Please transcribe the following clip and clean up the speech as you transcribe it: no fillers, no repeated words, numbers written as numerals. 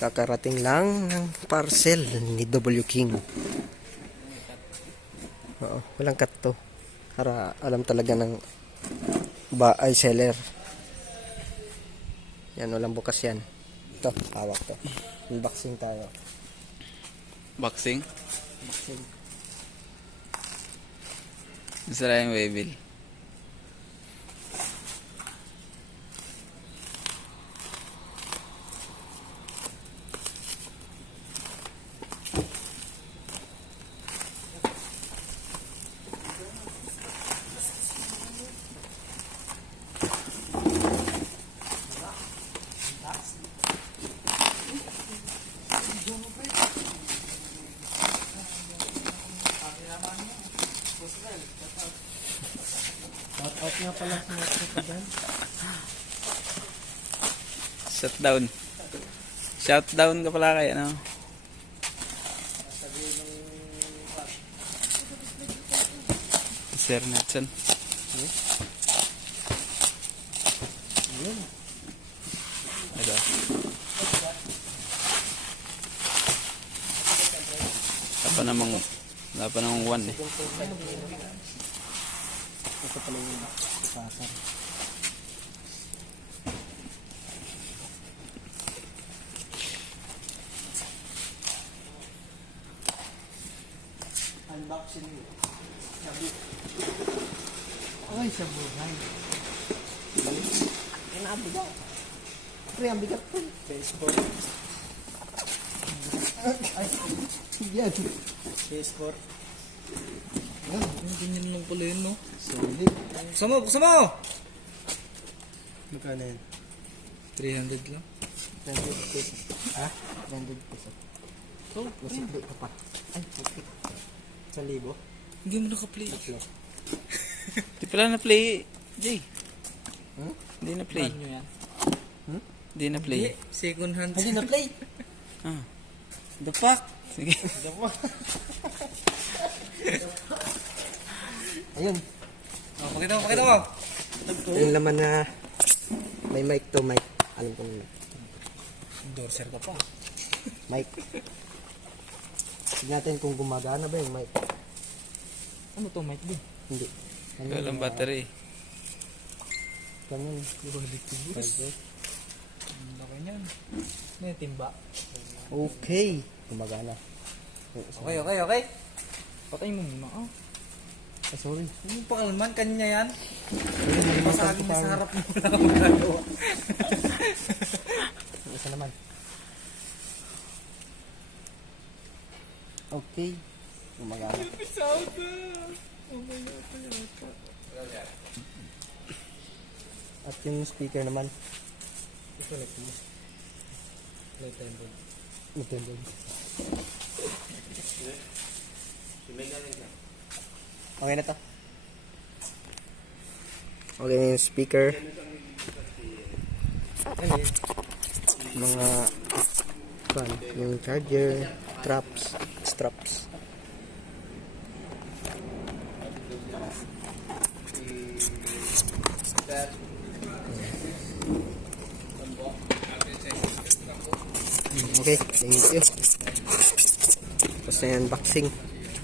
Kakarating lang ng parcel ni W. King. Oo, walang cut to. Para alam talaga ng ay seller. Yan, walang bukas yan. Ito, hawak to. Unboxing tayo. Boxing? Unboxing. Sira yung waybill. Shoutout nga pala sa mga kapatid. Shutdown. Shutdown ka pala kay ano? Sir Nelson. Ito. Wala pa namang one eh. Ito pala yung pasar. Unboxing. Sabi. Ay, sa buhay. Kinabigat. Pre, ang bigat po. Facebook. Ay, yan. Facebook. Yung ganyan lang pala yun, no? Solid. Buksan mo! Magkano yan? 300 lang. 100 pesos. Ah? 100 pesos. Oh, Masikli ka pa. Ay, sikli. 1,000? hindi mo naka-play. Di pala na-play. Jay. Hmm? Hindi na-play. Brand new yan. Hindi na-play. Second hand. Hindi na play. Ah. The fuck? Sige. Ayun. Oh, pakita mo. Yung laman na may mic to mic. Alam ko na. Endorser ka pa. Mic. Tignan natin kung gumagana ba yung mic. Ano to, mic din? Hindi. Walang battery. Ganun. Electricity. Ang laki niyan. Ano yung timba? Okay. Gumagana. Okay. Patay mo muna, ah. Ah, sorry. Ano pa kalman? Kanya yan? Masagin Masagin na sa harap mo lang ang magagawa. Isa naman. Okay. Gumagana. At yung speaker naman. Ito, like mo. Light tempo. Matindi. Okay na to. Okay na yung speaker. Mga yung charger, straps. Okay, thank you. Tapos na yung unboxing.